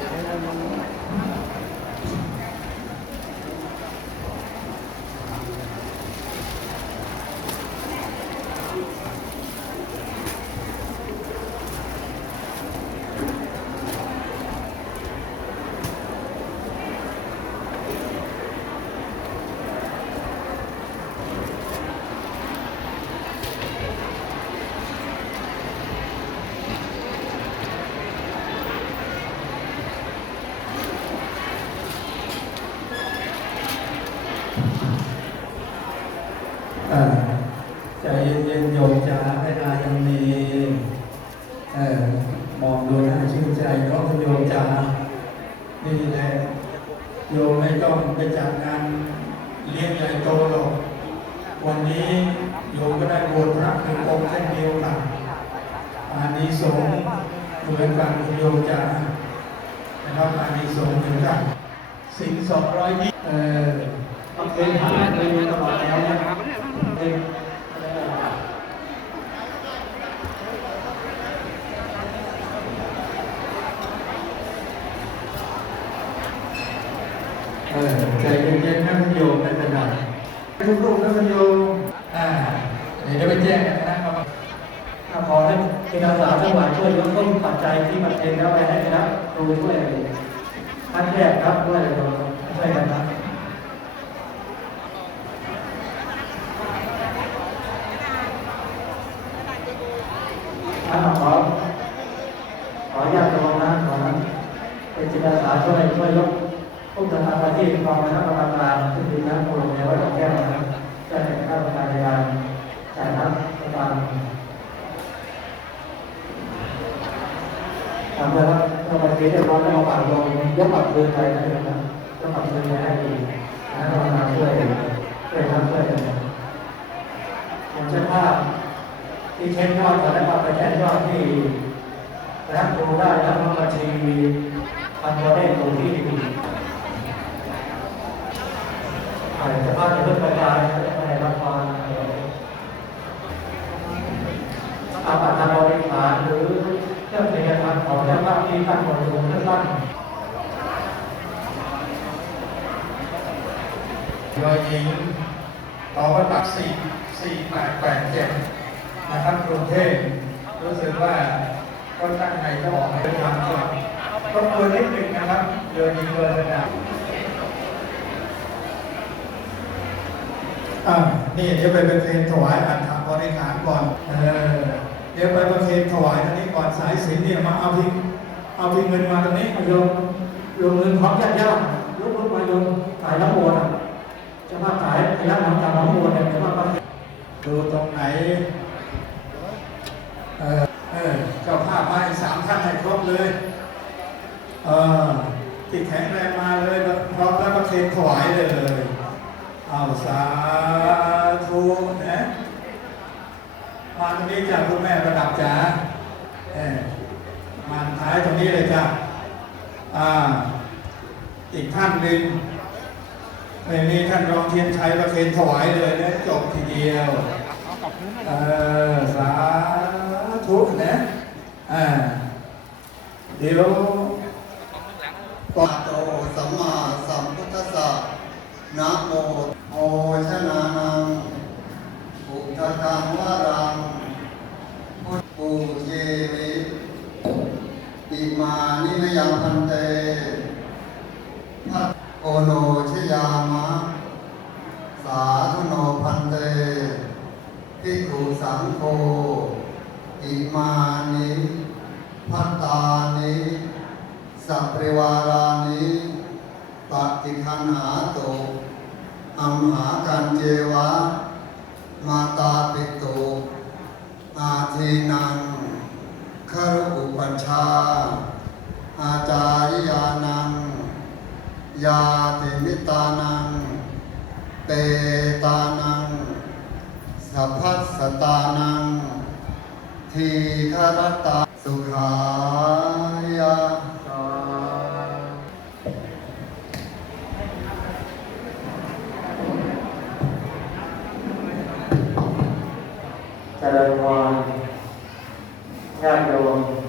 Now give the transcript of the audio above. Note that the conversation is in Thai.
อ่า ใจเย็นๆโยมจ๋าเวลายังมีมองดูน่าชื่นใจเนาะคุณโยมจ๋านี่แหละโยมไม่ต้องไปจัดงานเลี้ยงใหญ่โตหรอก วันนี้โยมก็ได้บวชพระหนึ่งองค์เช่นเดียวกันอานิสงส์เหมือนกันคุณโยมจ๋านะครับอานิสงส์เหมือนกันสิ่งสองร้อยยี่เออ เป็นหาเป็นตลอดแล้วนะครับเป็นเออใจเย็นๆนะคุณโยมไม่เป็นไรทุกรูปนะคุณโยมอ่าเดี๋ยวจะไปแจ้งกันะครับถ้าขอให้กิจอาสาทั้งหลายช่วยยกต้นปัจจัยที่มันเป็นแล้วไปให้คณะครูช่วยท่านแรกครับด้วยเลยช่วยกันครับท่าน ขอขออนุญาตตรงนะขอเป็นจิตอาสาช่วยช่วยยกผู้ทำหน้าที่กองคณะกรรมการที่ดีนะครูในวัดหนองแก้วนะครับจะเป็นข้าราชการในการจ่ายน้ำประมาณทำนะครับถ้าวันนี้เดี๋ยวเราได้วเอาปากลงยกปากคืนไปนะครับยกปากคืนไปให้ดีนะเรามาช่วยช่วยทำช่วยกันผมเช่นภาพ ที่เช็คยอดขอได้มาไปแจ้งยอดที่รับดูได้แล้วก็บัญชีพันตัวเลขตรงที่ดีอาจจะภาพจะเพิ่มกระจายไม่ได้รับความอาบัติทางบริหารหรือเรื่องในการทำของเจ้าภาพที่ตั้งบริษัทเพื่อตั้งยอหญิงต่อพระตักสี่สี่แปดแปดเจ็ด นะครับกรุงเทพรู้สึกว่าก็ตั้งใจจะออกให้ทำก่อนต้องควรนิดหนึ่งนะครับเดินยิงเดินระดับอ่านี่เดี๋ยวไปเป็นเพลงถวายอัฐบริหารก่อนเออเดี๋ยวไปเประเคนถวายท่านนี้ก่อนสายสินเนี่ยมาเอาพิงเอาพิงเงินมาตรงนี้โยมโยมเงินพร้อมญาติญาติยกมือมาโยมขายน้ำมนต์จะมาขายขยันน้ำตาลน้ำมนเนี่ยจะมาประเคนดูตรงไหน เออเออเจ้าภาพมาอีกสามท่านให้ครบเลย เออที่แข็งแรงมาเลยพร้อมแล้วก็เทนถวายเลย เอาสาธุนะมาตรงนี้จ้ะคุณแม่ประดับจ๋าเออมาท้ายตรงนี้เลยจ้ะอ่า อีกท่านหนึ่งไม่มีท่านรองเทียนชัยประเคนถวายเลยนะจบทีเดียว เออสาธุ นะอ่าเดี๋ยวปัตโตสัมมาสัมพุทธัสสะนะโมโอชนะนังอุทธังวารังพุทปูเยวิอิมานิมยังพันเตพัโอโนชยามะ สาธุโนพันเตภิกขุสังโฆอิ มานิพัตตานิสัพริวารานิปฏิคันหาโตอัมหากันเจวะ มาตาปิโตอาทีนังคารุอุปัญชา อาจารยานัง ยาติมิตานัง เตตานัง สัพพัสตานัง ทีฆรตาสุขายาเจริญพรญาติโยม